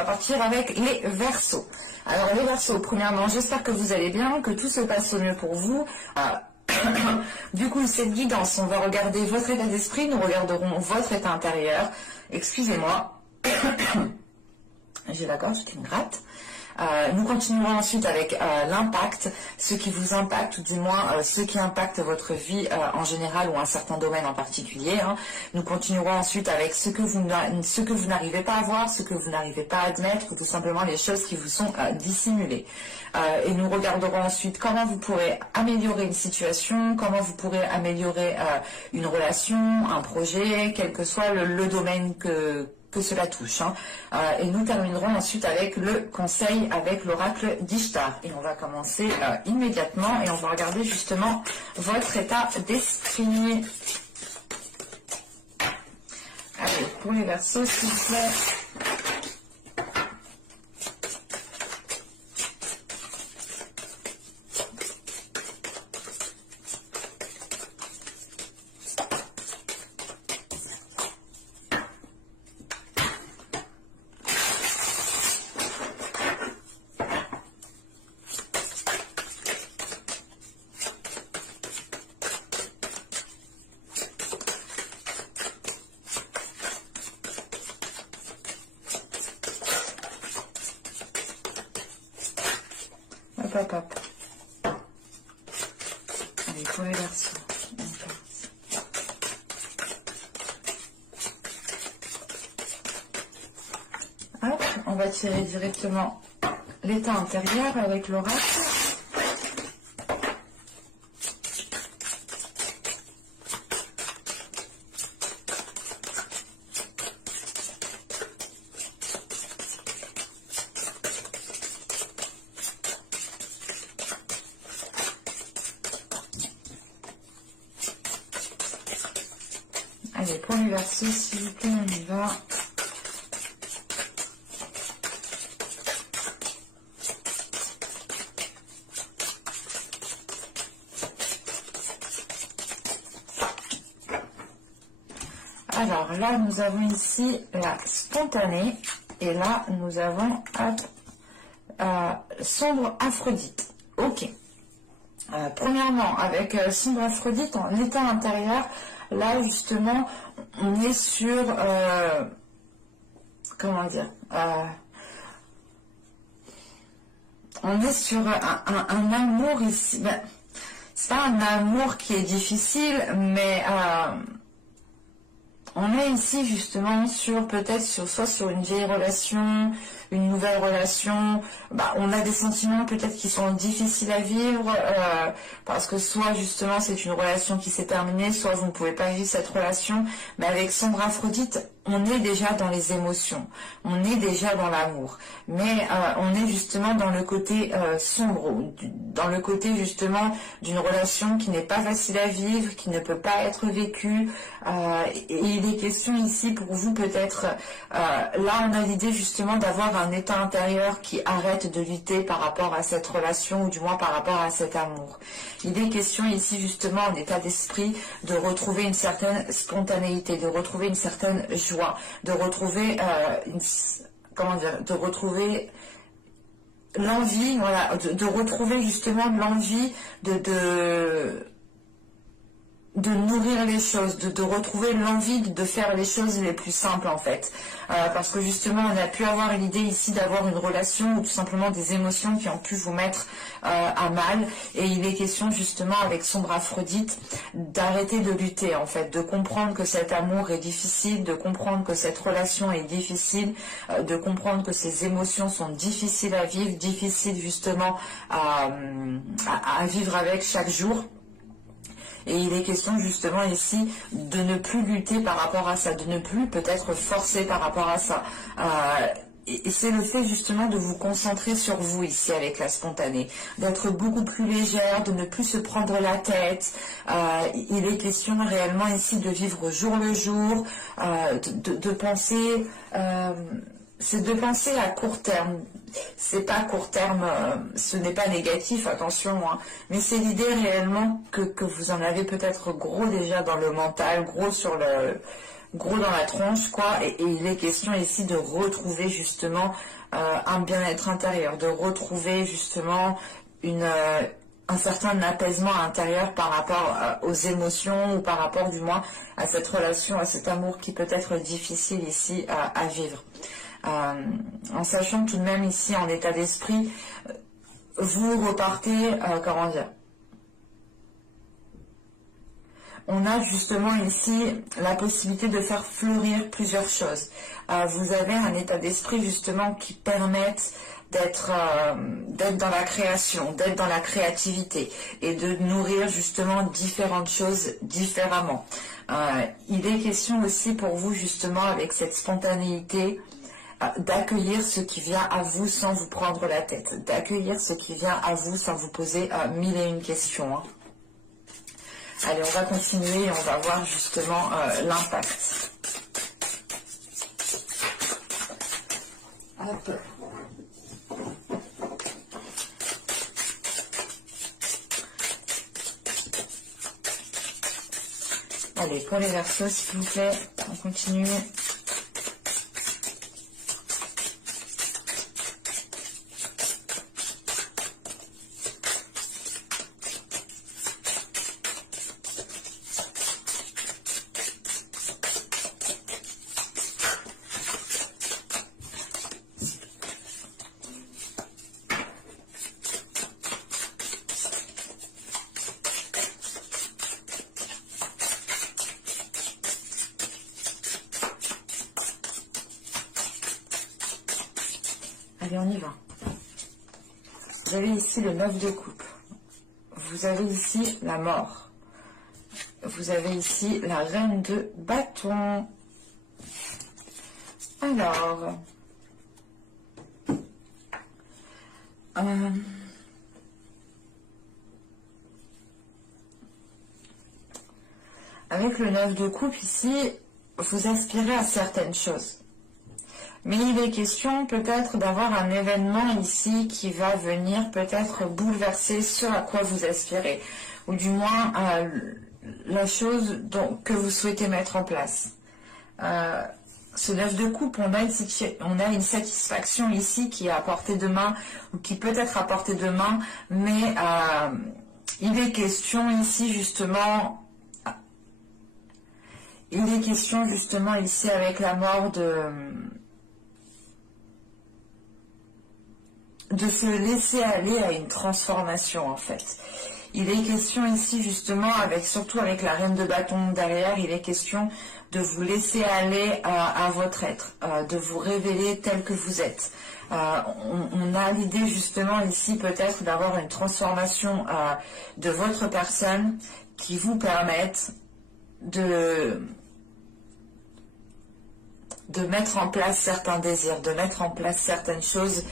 va partir avec les Verseaux. Alors les Verseaux, premièrement, j'espère que vous allez bien, que tout se passe au mieux pour vous. Du coup, cette guidance, on va regarder votre état d'esprit, nous regarderons votre état intérieur. Excusez-moi, j'ai la gorge qui me gratte. Nous continuerons ensuite avec l'impact, ce qui vous impacte, ou du moins ce qui impacte votre vie en général ou un certain domaine en particulier. Hein. Nous continuerons ensuite avec ce que vous n'arrivez pas à voir, ce que vous n'arrivez pas à admettre, ou tout simplement les choses qui vous sont dissimulées. Et nous regarderons ensuite comment vous pourrez améliorer une situation, comment vous pourrez améliorer une relation, un projet, quel que soit le domaine que cela touche. Hein. Et nous terminerons ensuite avec le conseil avec l'oracle d'Ishtar. Et on va commencer immédiatement et on va regarder justement votre état d'esprit. Allez, pour les Verseaux, s'il vous plaît. Hop, hop. Allez, pour les Verseaux. Hop, on va tirer directement l'état intérieur avec l'oracle. Allez, pour les Verseaux, s'il vous plaît, on y va. Alors là, nous avons ici la spontanée. Et là, nous avons sombre Aphrodite. Ok. Premièrement, avec sombre Aphrodite, en état intérieur, là, justement, on est sur... comment dire on est sur un amour ici. Ben, c'est pas un amour qui est difficile, mais... on est ici justement sur peut-être soit sur une vieille relation, une nouvelle relation. Bah, on a des sentiments peut-être qui sont difficiles à vivre parce que soit justement c'est une relation qui s'est terminée, soit vous ne pouvez pas vivre cette relation. Mais avec sombre Aphrodite, on est déjà dans les émotions, on est déjà dans l'amour, mais on est justement dans le côté sombre, dans le côté justement d'une relation qui n'est pas facile à vivre, qui ne peut pas être vécue, et il est question ici pour vous peut-être, là on a l'idée justement d'avoir un état intérieur qui arrête de lutter par rapport à cette relation, ou du moins par rapport à cet amour. Il est question ici justement en état d'esprit de retrouver une certaine spontanéité, de retrouver une certaine joie, de retrouver de retrouver l'envie, voilà, de retrouver justement l'envie de nourrir les choses, de retrouver l'envie de faire les choses les plus simples en fait. Parce que justement on a pu avoir l'idée ici d'avoir une relation ou tout simplement des émotions qui ont pu vous mettre à mal, et il est question justement avec sombre Aphrodite d'arrêter de lutter en fait, de comprendre que cet amour est difficile, de comprendre que cette relation est difficile, de comprendre que ces émotions sont difficiles à vivre, difficiles justement à vivre avec chaque jour. Et il est question justement ici de ne plus lutter par rapport à ça, de ne plus peut-être forcer par rapport à ça. Et c'est le fait justement de vous concentrer sur vous ici avec la spontanée, d'être beaucoup plus légère, de ne plus se prendre la tête. Il est question réellement ici de vivre jour le jour, de penser... c'est de penser à court terme. C'est pas court terme, ce n'est pas négatif, attention, hein, mais c'est l'idée réellement que vous en avez peut-être gros déjà dans le mental, gros sur gros dans la tronche, quoi, et il est question ici de retrouver justement un bien-être intérieur, de retrouver justement un certain apaisement intérieur par rapport aux émotions ou par rapport du moins à cette relation, à cet amour qui peut être difficile ici à vivre. En sachant tout de même ici en état d'esprit, vous repartez, comment dire, on a justement ici la possibilité de faire fleurir plusieurs choses. Vous avez un état d'esprit justement qui permette d'être dans la création, d'être dans la créativité et de nourrir justement différentes choses différemment. Il est question aussi pour vous justement avec cette spontanéité d'accueillir ce qui vient à vous sans vous prendre la tête, d'accueillir ce qui vient à vous sans vous poser mille et une questions. Hein. Allez, on va continuer et on va voir justement l'impact. Hop. Allez, pour les Verseaux, s'il vous plaît, on continue. Allez, on y va. Vous avez ici le 9 de coupe. Vous avez ici la mort. Vous avez ici la reine de bâton. Alors, avec le 9 de coupe ici, vous aspirez à certaines choses. Mais il est question peut-être d'avoir un événement ici qui va venir peut-être bouleverser ce à quoi vous aspirez. Ou du moins la chose que vous souhaitez mettre en place. Ce 9 de coupe, on a une satisfaction ici qui est à portée de main, ou qui peut être à portée de main, mais il est question ici justement... Il est question justement ici avec la mort de se laisser aller à une transformation en fait. Il est question ici justement, surtout avec la reine de bâton derrière, il est question de vous laisser aller à votre être, de vous révéler tel que vous êtes. On a l'idée justement ici peut-être d'avoir une transformation de votre personne qui vous permette de mettre en place certains désirs, de mettre en place certaines choses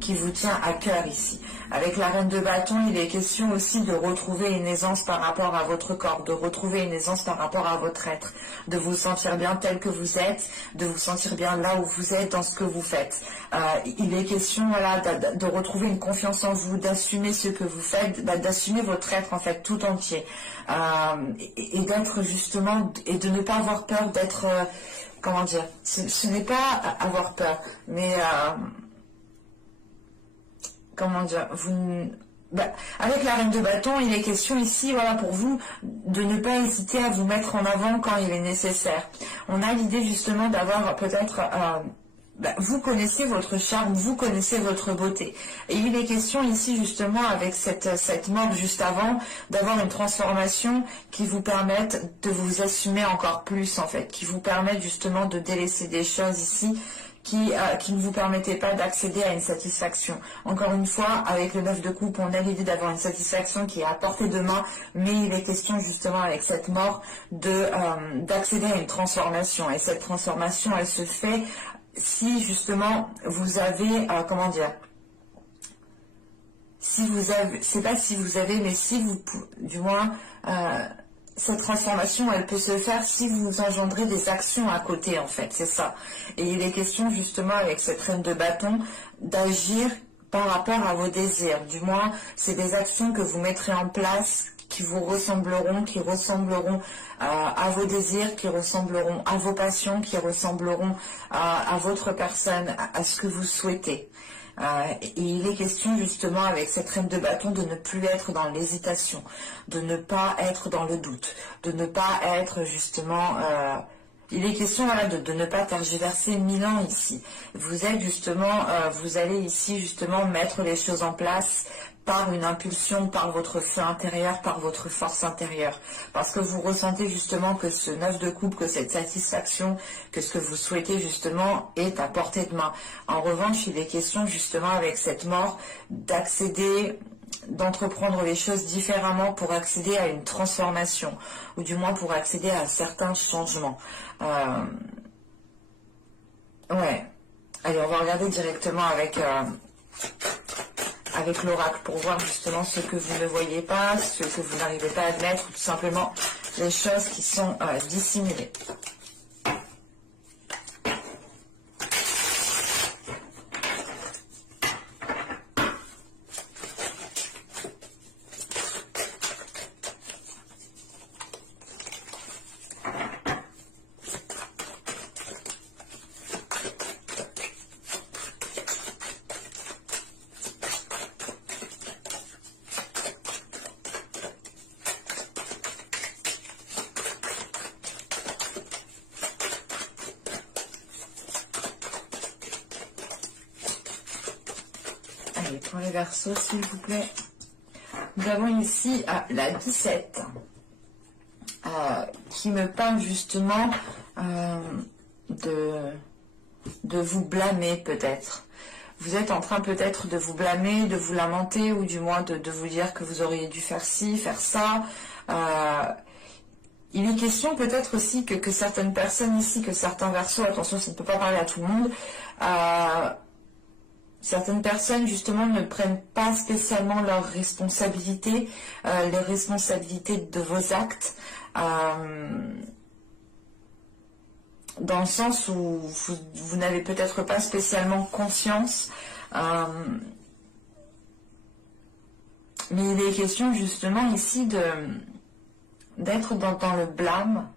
qui vous tient à cœur ici. Avec la reine de bâton, il est question aussi de retrouver une aisance par rapport à votre corps, de retrouver une aisance par rapport à votre être, de vous sentir bien tel que vous êtes, de vous sentir bien là où vous êtes, dans ce que vous faites. Il est question voilà, de retrouver une confiance en vous, d'assumer ce que vous faites, d'assumer votre être en fait tout entier. Et d'être justement, et de ne pas avoir peur d'être, comment dire, ce n'est pas avoir peur, mais... comment dire, avec la reine de bâton, il est question ici, voilà, pour vous, de ne pas hésiter à vous mettre en avant quand il est nécessaire. On a l'idée justement d'avoir peut-être, vous connaissez votre charme, vous connaissez votre beauté. Et il est question ici justement, avec cette mort juste avant, d'avoir une transformation qui vous permette de vous assumer encore plus en fait, qui vous permette justement de délaisser des choses ici, qui ne vous permettait pas d'accéder à une satisfaction. Encore une fois, avec le 9 de coupe, on a l'idée d'avoir une satisfaction qui est à portée de main, mais il est question justement avec cette mort d'accéder à une transformation. Et cette transformation, elle se fait si justement vous avez, comment dire, si vous avez, c'est pas si vous avez, mais si vous, du moins, cette transformation, elle peut se faire si vous engendrez des actions à côté, en fait, c'est ça. Et il est question, justement, avec cette reine de bâton, d'agir par rapport à vos désirs. Du moins, c'est des actions que vous mettrez en place qui vous ressembleront, qui ressembleront à vos désirs, qui ressembleront à vos passions, qui ressembleront à votre personne, à ce que vous souhaitez. Et il est question justement avec cette reine de bâton de ne plus être dans l'hésitation, de ne pas être dans le doute, de ne pas être justement... il est question voilà, de ne pas tergiverser 1000 ans ici. Vous êtes justement, vous allez ici justement mettre les choses en place par une impulsion, par votre feu intérieur, par votre force intérieure. Parce que vous ressentez justement que ce 9 de coupe, que cette satisfaction, que ce que vous souhaitez justement est à portée de main. En revanche, il est question justement avec cette mort d'accéder, d'entreprendre les choses différemment pour accéder à une transformation, ou du moins pour accéder à certains changements. Ouais. Allez, on va regarder directement avec l'oracle pour voir justement ce que vous ne voyez pas, ce que vous n'arrivez pas à admettre, ou tout simplement les choses qui sont dissimulées. Pour les Verseaux, s'il vous plaît. Nous avons ici la 17 qui me parle justement de vous blâmer peut-être. Vous êtes en train peut-être de vous blâmer, de vous lamenter, ou du moins de vous dire que vous auriez dû faire ci, faire ça. Il est question peut-être aussi que certaines personnes ici, que certains Verseaux, attention, ça ne peut pas parler à tout le monde, certaines personnes, justement, ne prennent pas spécialement leurs responsabilités, les responsabilités de vos actes, dans le sens où vous n'avez peut-être pas spécialement conscience, mais il est question, justement, ici d'être dans le blâme.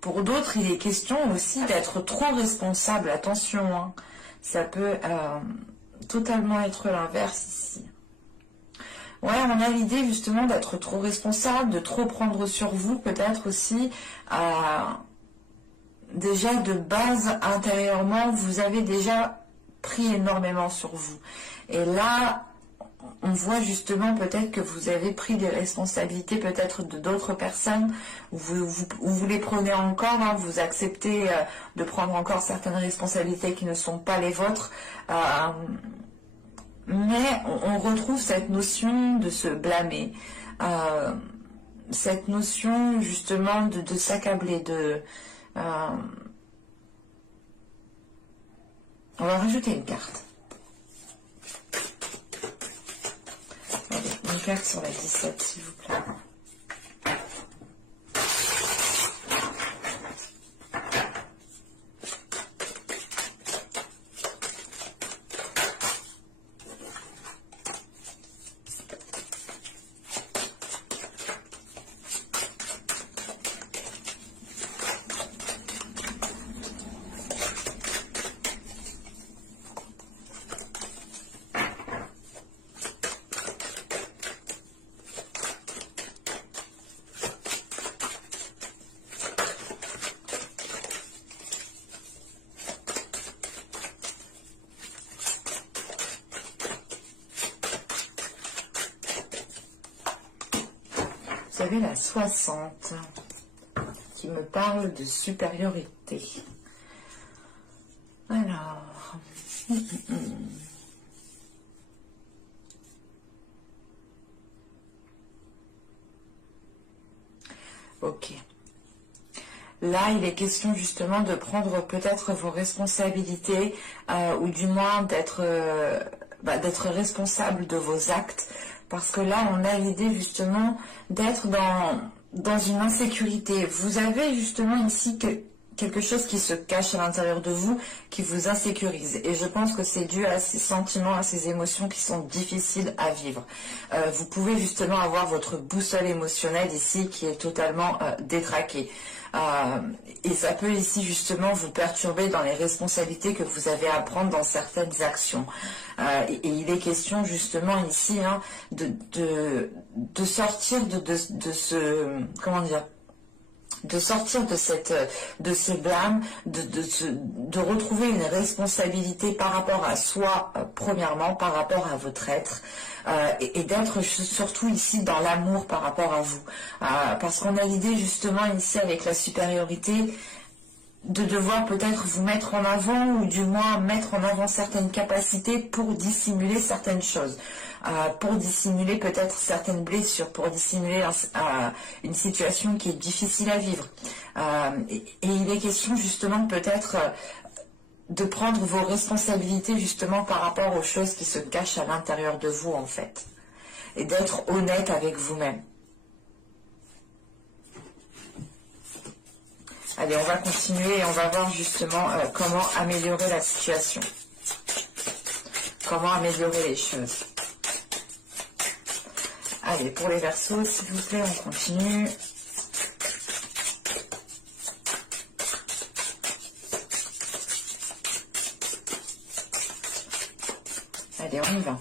Pour d'autres, il est question aussi d'être trop responsable. Attention, hein. Ça peut totalement être l'inverse ici. Ouais, on a l'idée justement d'être trop responsable, de trop prendre sur vous, peut-être aussi. Déjà, de base, intérieurement, vous avez déjà pris énormément sur vous. Et là, on voit justement peut-être que vous avez pris des responsabilités peut-être de d'autres personnes, où vous les prenez encore, hein, vous acceptez de prendre encore certaines responsabilités qui ne sont pas les vôtres, mais on retrouve cette notion de se blâmer, cette notion justement de s'accabler, on va rajouter une carte. Une carte sur la 17, s'il vous plaît. Vous avez la 60 qui me parle de supériorité. Alors, ok. Là, il est question justement de prendre peut-être vos responsabilités, ou du moins d'être responsable de vos actes. Parce que là, on a l'idée justement d'être dans une insécurité. Vous avez justement ici quelque chose qui se cache à l'intérieur de vous, qui vous insécurise. Et je pense que c'est dû à ces sentiments, à ces émotions qui sont difficiles à vivre. Vous pouvez justement avoir votre boussole émotionnelle ici qui est totalement détraquée. Et ça peut ici justement vous perturber dans les responsabilités que vous avez à prendre dans certaines actions. Et il est question justement ici de sortir de ce, comment dire, de sortir de ce blâme, de retrouver une responsabilité par rapport à soi, premièrement, par rapport à votre être, et d'être surtout ici dans l'amour par rapport à vous. Parce qu'on a l'idée justement ici avec la supériorité de devoir peut-être vous mettre en avant, ou du moins mettre en avant certaines capacités pour dissimuler certaines choses, pour dissimuler peut-être certaines blessures, pour dissimuler une situation qui est difficile à vivre. Et il est question justement peut-être de prendre vos responsabilités justement par rapport aux choses qui se cachent à l'intérieur de vous en fait, et d'être honnête avec vous-même. Allez, on va continuer et on va voir justement comment améliorer la situation. Comment améliorer les choses. Allez, pour les Verseaux, s'il vous plaît, on continue. Allez, on y va.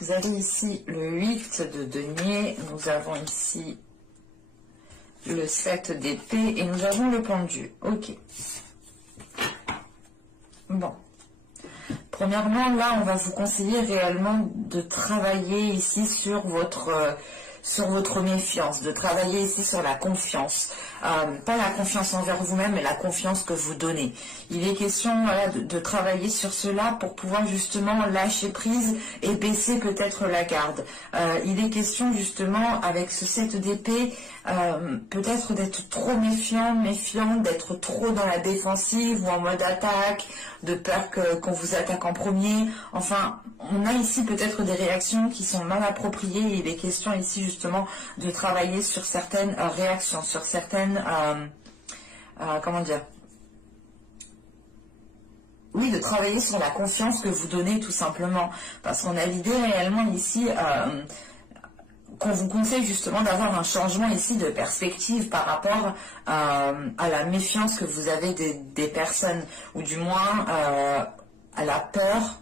Vous avez ici le 8 de denier. Nous avons ici le 7 d'épée et nous avons le pendu. Ok. Bon. Premièrement, là, on va vous conseiller réellement de travailler ici sur votre méfiance, de travailler ici sur la confiance. Pas la confiance envers vous-même, mais la confiance que vous donnez. Il est question de travailler sur cela pour pouvoir justement lâcher prise et baisser peut-être la garde. Il est question justement avec ce 7 d'épée, peut-être d'être trop méfiant, d'être trop dans la défensive ou en mode attaque, de peur qu'on vous attaque en premier. Enfin, on a ici peut-être des réactions qui sont mal appropriées. Il est question ici justement de travailler sur certaines réactions, sur certaines comment dire, oui, de travailler sur la confiance que vous donnez tout simplement, parce qu'on a l'idée réellement ici qu'on vous conseille justement d'avoir un changement ici de perspective par rapport à la méfiance que vous avez des personnes, ou du moins à la peur,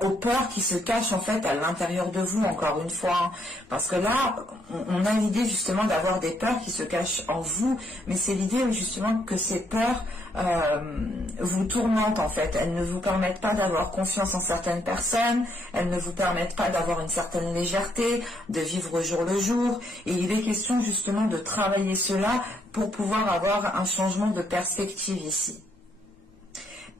aux peurs qui se cachent en fait à l'intérieur de vous, encore une fois, hein. Parce que là, on a l'idée justement d'avoir des peurs qui se cachent en vous, mais c'est l'idée justement que ces peurs vous tourmentent en fait. Elles ne vous permettent pas d'avoir confiance en certaines personnes, elles ne vous permettent pas d'avoir une certaine légèreté, de vivre au jour le jour, et il est question justement de travailler cela pour pouvoir avoir un changement de perspective ici.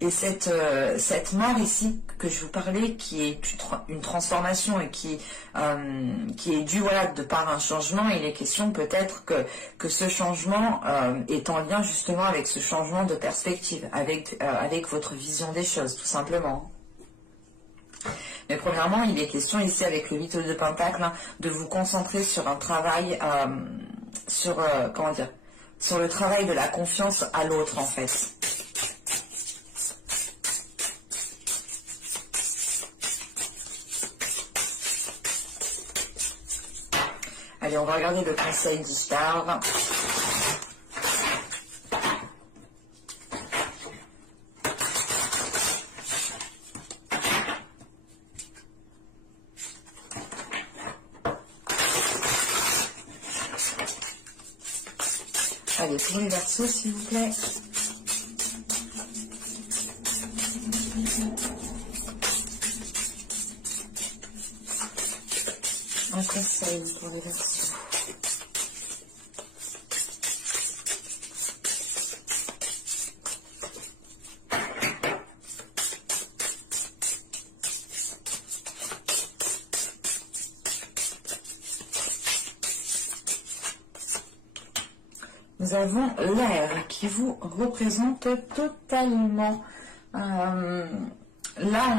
Et cette mort ici que je vous parlais, qui est une transformation et qui est due de par un changement, il est question peut-être que ce changement est en lien justement avec ce changement de perspective, avec votre vision des choses, tout simplement. Mais premièrement, il est question ici avec le 8 de Pentacle de vous concentrer sur un travail, comment dire, sur le travail de la confiance à l'autre en fait. Allez, on va regarder le conseil du star. Allez, pour les Verseaux, s'il vous plaît. Un conseil pour les Verseaux. Nous avons l'air qui vous représente totalement. Là,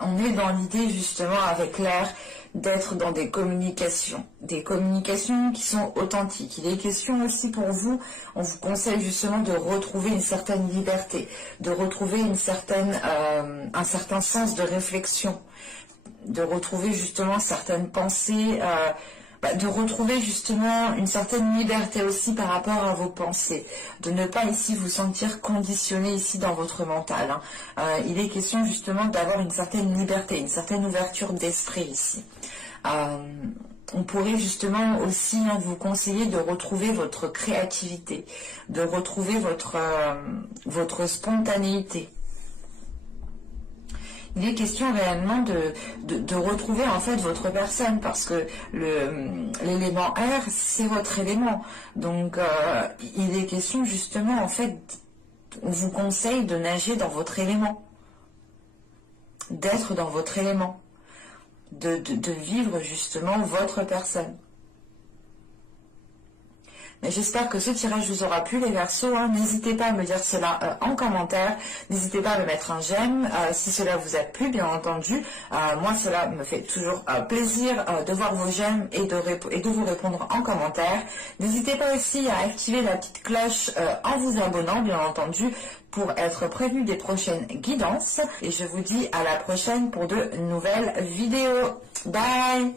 on est dans l'idée justement avec l'air d'être dans des communications qui sont authentiques. Il est question aussi pour vous, on vous conseille justement de retrouver une certaine liberté, de retrouver un certain sens de réflexion, de retrouver justement certaines pensées, de retrouver justement une certaine liberté aussi par rapport à vos pensées, de ne pas ici vous sentir conditionné ici dans votre mental. Il est question justement d'avoir une certaine liberté, une certaine ouverture d'esprit ici. On pourrait justement aussi vous conseiller de retrouver votre créativité, de retrouver votre spontanéité. Il est question réellement de retrouver en fait votre personne, parce que l'élément air, c'est votre élément. Donc il est question justement en fait, on vous conseille de nager dans votre élément, d'être dans votre élément, de vivre justement votre personne. Mais j'espère que ce tirage vous aura plu, les Verseaux. N'hésitez pas à me dire cela en commentaire. N'hésitez pas à me mettre un j'aime si cela vous a plu, bien entendu. Moi, cela me fait toujours plaisir de voir vos j'aime et de vous répondre en commentaire. N'hésitez pas aussi à activer la petite cloche en vous abonnant, bien entendu, pour être prévenu des prochaines guidances. Et je vous dis à la prochaine pour de nouvelles vidéos. Bye!